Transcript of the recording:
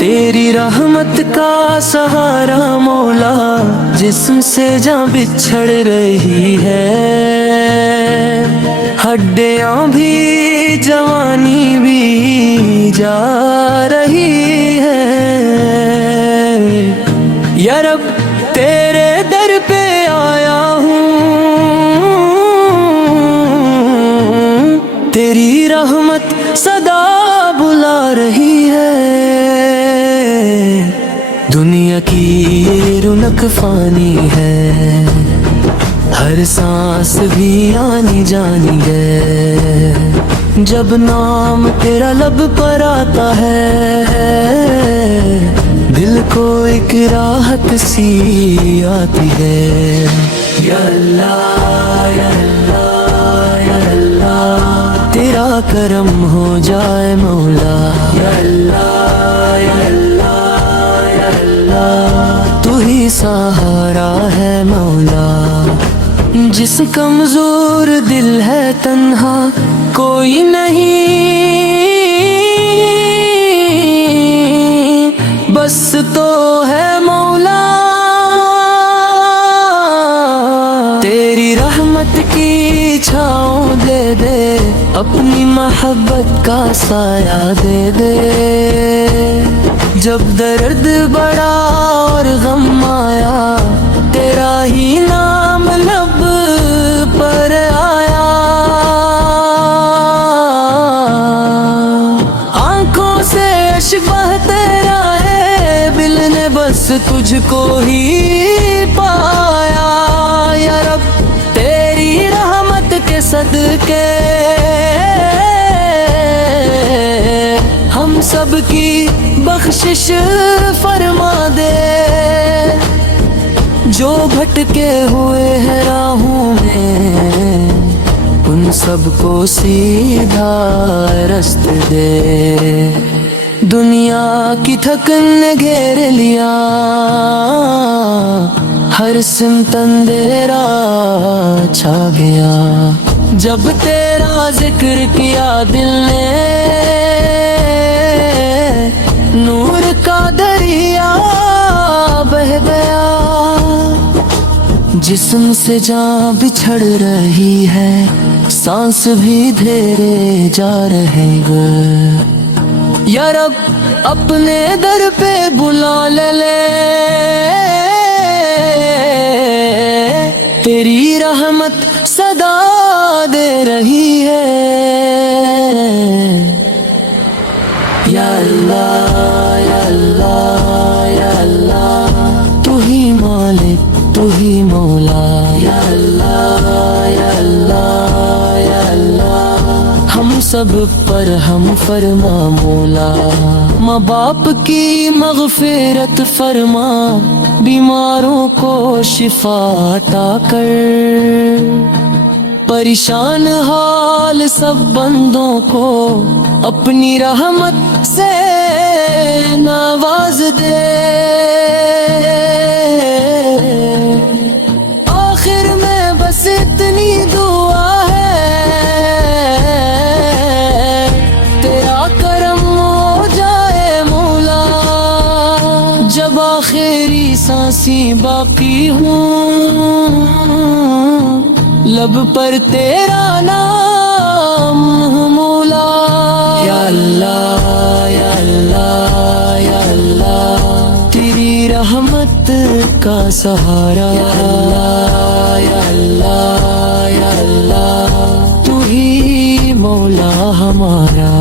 तेरी रहमत का सहारा मौला, जिस्म से जान बिछड़ रही है, हड्डियां भी जवानी भी जा रही है। या रब तेरे दर पे आया हूँ, तेरी रहमत सदा बुला रही है। दुनिया की ये रौनक फानी है, हर सांस भी आनी जानी है। जब नाम तेरा लब पर आता है, दिल को एक राहत सी आती है। या अल्लाह या अल्लाह या अल्लाह, तेरा करम हो जाए मौला। या अल्लाह या अल्लाह या अल्लाह, तू ही सहारा है मौला। जिस कमजोर दिल है तन्हा कोई नहीं, बस तो है मौला। तेरी रहमत की छाँव दे दे, अपनी मोहब्बत का साया दे दे। जब दर्द बड़ा और गम आया, तेरा ही नाम लब पर आया। आंखों से अश्क बहते रहे, दिल ने बस तुझको ही पाया। या रब तेरी रहमत के सदके हम सब की बख्शिश फरमा दे। जो भटके हुए हैं राहों में, उन सबको सीधा रास्ता दे। दुनिया की थकन ने घेर लिया, हर सिमत अंधेरा छा गया। जब तेरा जिक्र किया दिल ने, नूर का दरिया बह गया। जिस्म से जान बिछड़ रही है, सांस भी धीरे जा रहेगा। या रब अपने दर पे बुला ले, तेरी रहमत सदा दे रही है। या अल्लाह या अल्लाह या अल्लाह, तू ही मालिक तू ही मौला। या अल्लाह या अल्लाह या अल्लाह, हम सब पर हम फरमा मौला। माँ बाप की मग़फ़िरत फरमा, बीमारों को शिफा अता कर। परेशान हाल सब बंदों को अपनी रहमत से नवाज दे। आखिर में बस इतनी दुआ है, तेरा करम हो जाए मौला। जब आखिरी सांसी बाकी हूँ, लब पर तेरा नाम मौला। या अल्लाह या अल्लाह या अल्लाह, तेरी रहमत का सहारा। या अल्लाह या अल्लाह या अल्लाह, तू ही मौला हमारा।